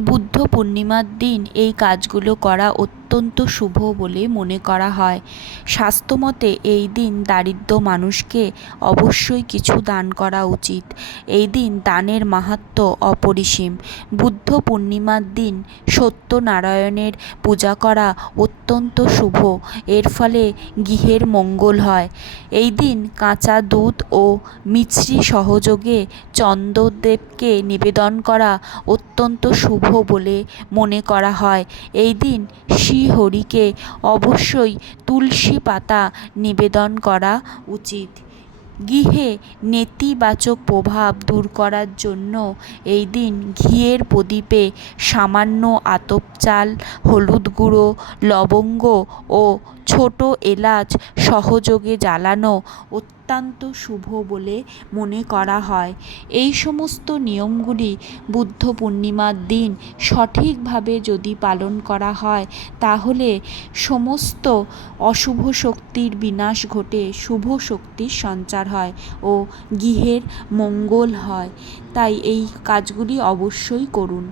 বুদ্ধ পূর্ণিমার দিন এই কাজগুলো করা অত্যন্ত শুভ বলে মনে করা হয়। স্বাস্থ্যমতে এই দিন দারিদ্র মানুষকে অবশ্যই কিছু দান করা উচিত। এই দিন দানের মাহাত্ম্য অপরিসীম। বুদ্ধ পূর্ণিমার দিন সত্যনারায়ণের পূজা করা অত্যন্ত শুভ। এর ফলে গৃহের মঙ্গল হয়। এই দিন কাঁচা দুধ ও মিছরি সহযোগে চন্দ্রদেবকে নিবেদন করা অত্যন্ত শুভ বলে মনে করা হয়। এই দিন শ্রীহরিকে অবশ্যই তুলসী পাতা নিবেদন করা উচিত। গৃহে নেতিবাচক প্রভাব দূর করার জন্য এই দিন ঘিয়ের প্রদীপে সামান্য আতপ চাল, হলুদ গুঁড়ো, লবঙ্গ ও ছোট এলাচ সহযোগে জ্বালানো অত্যন্ত শুভ বলে মনে করা হয়। এই সমস্ত নিয়মগুলি বুদ্ধ পূর্ণিমার দিন সঠিকভাবে যদি পালন করা হয়, তাহলে সমস্ত অশুভ শক্তির বিনাশ ঘটে, শুভ শক্তির সঞ্চার হয় ও গৃহের মঙ্গল হয়। তাই এই কাজগুলি অবশ্যই করুন।